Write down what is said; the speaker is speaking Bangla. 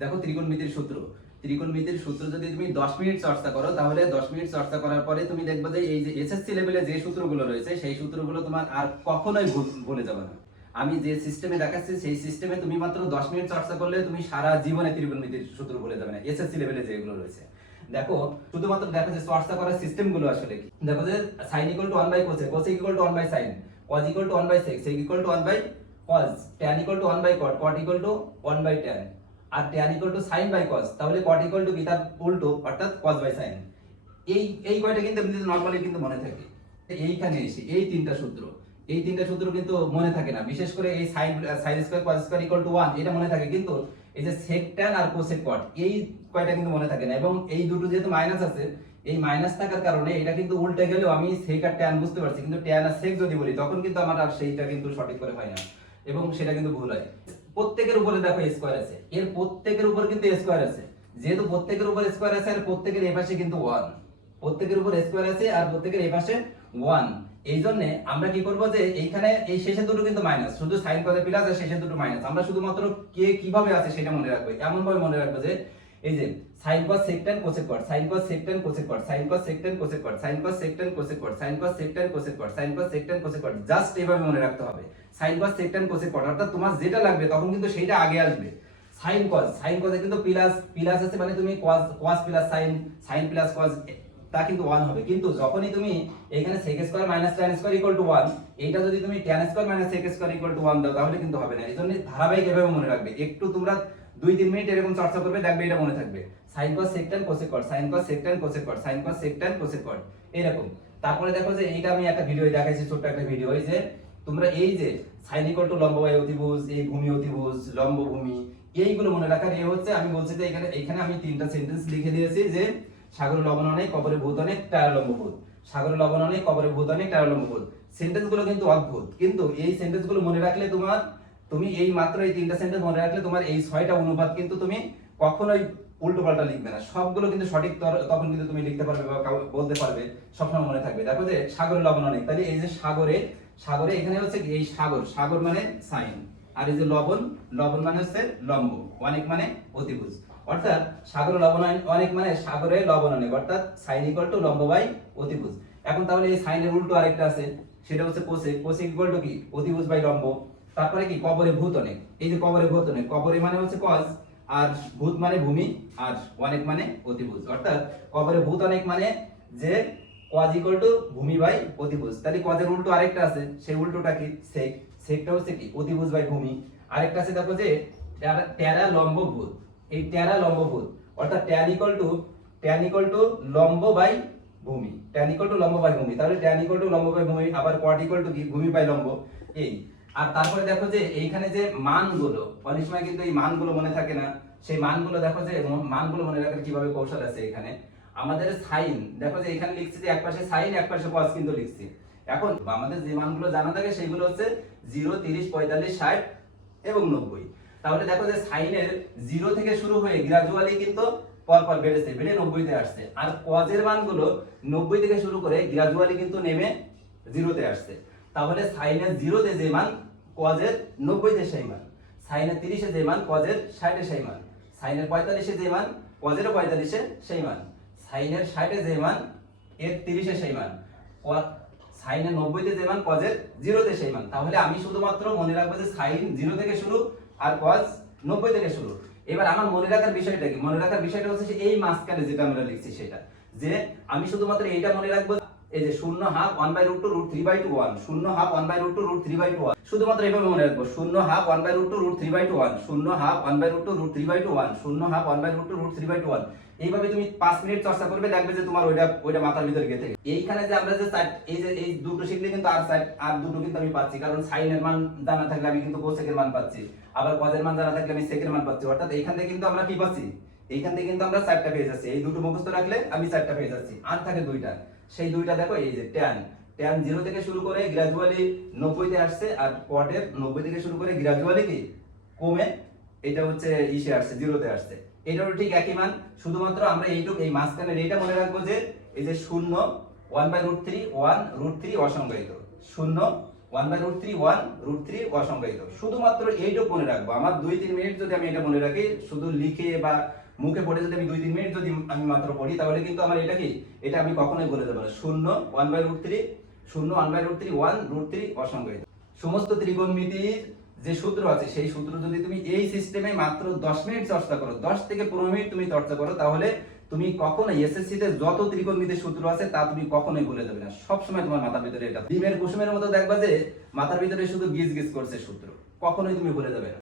দেখো ত্রিকোণমিতির সূত্র যদি তুমি 10 মিনিট চর্চা করো, তাহলে 10 মিনিট চর্চা করার পরে তুমি দেখবে যে এই যে এসএসসি লেভেলে যে সূত্রগুলো রয়েছে সেই সূত্রগুলো তোমার আর কখনোই ভুলে যাবে না। আমি যে সিস্টেমে দেখাচ্ছি সেই সিস্টেমে তুমি মাত্র 10 মিনিট চর্চা করলে তুমি সারা জীবনে ত্রিকোণমিতির সূত্র ভুলে যাবে না, এসএসসি লেভেলে যেগুলো রয়েছে। দেখো শুধুমাত্র দেখো যে চর্চা করার সিস্টেম গুলো আসলে কি। দেখো যে sin = 1/cos, cos = 1/sin, cos = 1/sec, sec = 1/cos, tan = 1/cot, cot = 1/tan, আর tan = sin/cos, তাহলে cot = কি তার উল্টো অর্থাৎ cos/sin। এই কয়টা কিন্তু এমনিতে নরমালি কিন্তু মনে থাকে। এইখানে এসে এই তিনটা সূত্র কিন্তু মনে থাকে না, বিশেষ করে এই sin স্কয়ার cos স্কয়ার = 1 এটা মনে থাকে, কিন্তু এই যে sec tan আর cosec cot এই কয়টা কিন্তু মনে থাকে না। এবং এই দুটো যেহেতু মাইনাস আছে, এই মাইনাস থাকার কারণে এটা কিন্তু উল্টে গেলেও আমি sec আর tan বুঝতে পারছি, কিন্তু tan আর sec যদি বলি তখন কিন্তু আমার আর সেইটা কিন্তু সঠিক করে হয় না এবং সেটা কিন্তু ভুল হয়। প্রত্যেকের উপরে দেখো স্কয়ার আছে, এর প্রত্যেকের উপর কিন্তু স্কয়ার আছে। যেহেতু প্রত্যেকের উপর স্কয়ার আছে আর প্রত্যেকের এই পাশে কিন্তু 1, প্রত্যেকের উপর স্কয়ার আছে আর প্রত্যেকের এই পাশে 1, এই জন্য আমরা কি করব যে এইখানে এই শেষের দুটো কিন্তু মাইনাস, শুধু sin cos প্লাস আর শেষের দুটো মাইনাস। আমরা শুধুমাত্র কে কিভাবে আছে সেটা মনে রাখবো, এমন ভাবে মনে রাখবো যে এই যে sin cos sec tan cosec cot, sin cos sec tan cosec cot, sin cos sec tan cosec cot, sin cos sec tan cosec cot, sin cos sec tan cosec cot, sin cos sec tan cosec cot, just এইভাবে মনে রাখতে হবে। sin cos sec tan cosec cot অর্থাৎ তোমার যেটা লাগবে তখন কিন্তু সেইটা আগে আসবে। sin cos এ কিন্তু প্লাস আছে, মানে তুমি cos plus sin plus cos তা কিন্তু 1 হবে। কিন্তু যখনই তুমি এখানে sec square minus tan square = 1, এইটা যদি তুমি tan square minus sec square = 1 দাও তাহলে কিন্তু হবে না। এইজন্য ধারাবাহিক এভাবে মনে রাখবে, একটু তোমরা 2-3 মিনিট এরকম চর্চা করবে, দেখবে এটা মনে থাকবে। sin cos sec tan cosec cot, sin cos sec tan cosec cot, sin cos sec tan cosec cot এরকম। তারপরে দেখো যে এইটা আমি একটা ভিডিও দেখাইছি, ছোট্ট একটা ভিডিও, এই যে তোমরা এই যে sin = লম্ব বাই অতিভুজ, এই ভূমি অতিভুজ, লম্ব ভূমি, এইগুলো মনে রাখার হচ্ছে আমি বলছি যে এখানে আমি তিনটা সেন্টেন্স লিখে দিয়েছি যে সাগরে লবণ অনেক, কবরে ভূত অনেক, টায়ার লম্ব ভূত। সাগরে লবণ অনেক, কবরে ভূত অনেক, টায়ার লম্ব ভূত। সেন্টেন্সগুলো কিন্তু অদ্ভুত, কিন্তু এই সেন্টেন্সগুলো মনে রাখলে তুমি এই মাত্র এই তিনটা সেন্টেন্স মনে রাখলে তোমার এই 6টা অনুপাত কিন্তু তুমি কখনোই উল্টো পাল্টা লিখবে না, সবগুলো কিন্তু সঠিক তখন কিন্তু তুমি লিখতে পারবে বা বলতে পারবে, সবসময় মনে থাকবে। দেখো যে সাগরে লবণ অনেক, তাহলে এই যে সাগরে এখানে হচ্ছে এই সাগর মানে সাইন, আর এই যে লবণ মানে হচ্ছে লম্ব, অনেক মানে অতিভুজ। অর্থাৎ সাগরে লবণ অনেক মানে সাগরে লবণ অনেক, অর্থাৎ sin = লম্ব বাই অতিভুজ। এখন তাহলে এই সাইনের উল্টো আরেকটা আছে, সেটা হচ্ছে কোসেক কি অতিভুজ বাই লম্ব। তারপরে কি কবরে ভূত অনেক, এই যে কবরে ভূত অনেক, কবরে মানে হচ্ছে cos আর ভূত মানে ভূমি আর অনেক মানে অতিভুজ। অর্থাৎ কবরে ভূত অনেক মানে যে cos = ভূমি বাই অতিভুজ। তাহলে cos এর উল্টো আরেকটা আছে, সেই উল্টোটা কি সেকটা হচ্ছে কি অতিভুজ বাই ভূমি। আরেকটা আছে দেখো যে ট্যারা লম্ব ভূত, এই ট্যারা লম্ব ভূত, অর্থাৎ tan = লম্ব বাই ভূমি, tan = লম্ব বাই ভূমি। তাহলে tan = লম্ব বাই ভূমি, আবার cot = কি ভূমি বাই লম্ব। এই আর তারপরে দেখো যে এইখানে যে মানগুলো, অনেক সময় কিন্তু এই মানগুলো মনে থাকে না, সেই মানগুলো দেখো যে মানগুলো মনে রাখার কিভাবে কৌশল আছে। এখানে আমাদের সাইন দেখো যে এখানে লিখছি যে একপাশে সাইন একপাশে cos কিন্তু লিখছি। এখন আমাদের যে মানগুলো জানা থাকে সেগুলো হচ্ছে 0, 30, 45, 60 এবং 90। তাহলে দেখো যে সাইনের 0 থেকে শুরু হয়ে গ্রাজুয়ালি কিন্তু পরপর বেড়েছে, বেড়ে 90 তে আসছে। আর cos এর মানগুলো 90 থেকে শুরু করে গ্রাজুয়ালি কিন্তু নেমে 0 তে আসছে। তাহলে সাইনের 0 তে যে মান cos এর 90 তে সেই মান, সাইনের 30 এ যে মান cos এর 60 এ সেই মান, সাইনের 45 এ যে মান cos এর 45 এ সেই মান, সাইনের 60 এ যে মান এর 30 এ সেই মান, সাইনের 90 তে যে মান cos এর 0 তে সেই মান। তাহলে আমি শুধুমাত্র মনে রাখবো যে সাইন 0 থেকে শুরু আর cos 90 থেকে শুরু। এবার আমার মনে রাখার বিষয়টা কি, মনে রাখার বিষয়টা হচ্ছে এই মাঝখানে যেটা আমরা লিখছি সেটা, যে আমি শুধুমাত্র এইটা মনে রাখবো, এই যে 0.5 1/√2 √3/2 1, 0.5 1/√2 √3/2 1, শুধুমাত্র এইভাবে মনে রাখবো 0.5 1/√2 √3/2 1, 0.5 1/√2 √3/2 1, 0.5 1/√2 √3/2 1। এইভাবে তুমি 5 মিনিট চর্চা করবে, দেখবে যে তোমার ওইটা মাথার ভিতরে গেঁথে গেছে। এইখানে যে আমরা যে এই দুটো শিখলে কিন্তু আর দুটো কিন্তু আমি পাচ্ছি, কারণ sin এর মান জানা থাকলে আমি কিন্তু cosec এর মান পাচ্ছি, আবার cos এর মান জানা থাকলে আমি sec এর মান পাচ্ছি। অর্থাৎ এইখান থেকে কিন্তু আমরা কি পাচ্ছি, এইখান থেকে কিন্তু আমরা 4টা পেয়ে যাচ্ছি। এই দুটো মুখস্থ রাখলে আমি 4টা পেয়ে যাচ্ছি, আর থাকে 2টা। সেই 2টা দেখো, এই যে tan 0 থেকে শুরু করে গ্রাজুয়ালি 90 তে আসছে, আর cot এর 90 থেকে শুরু করে গ্রাজুয়ালি কি কমে এটা হচ্ছে ইসে আসছে 0 তে আসছে। এটারও ঠিক একই মান, শুধুমাত্র আমরা এইটুকু এই মাঝখানে এইটা মনে রাখবো যে এই যে 0 1/√3 1 √3 অসংজ্ঞায়িত, 0 1/√3 1√3 অসংজ্ঞায়িত। শুধুমাত্র এইটুকু মনে রাখবো। আমার 2-3 মিনিট যদি আমি এটা মনে রাখি, শুধু লিখে বা মুখে পড়ে যদি আমি 2-3 মিনিট যদি আমি মাত্র পড়ি, তাহলে কিন্তু আমার এটা কি, এটা আমি কখনোই বলে দেবো না। 0 1/√3 0 1/√3 1√3 অসংজ্ঞায়িত। সমস্ত ত্রিকোণমিতির যে সূত্র আছে সেই সূত্র যদি তুমি এই সিস্টেমে মাত্র 10 মিনিট চর্চা করো, 10 থেকে 15 মিনিট তুমি চর্চা করো, তাহলে তুমি কখনোই এসএসসি তে যত ত্রিকোণমিতির সূত্র আছে তা তুমি কখনোই ভুলে যাবে না। সব সময় তোমার মাথার ভিতরে এটা ডিমের কুসুমের মতো দেখবা যে মাথার ভিতরে শুধু গিজ গিজ করছে সূত্র, কখনোই তুমি ভুলে যাবে না।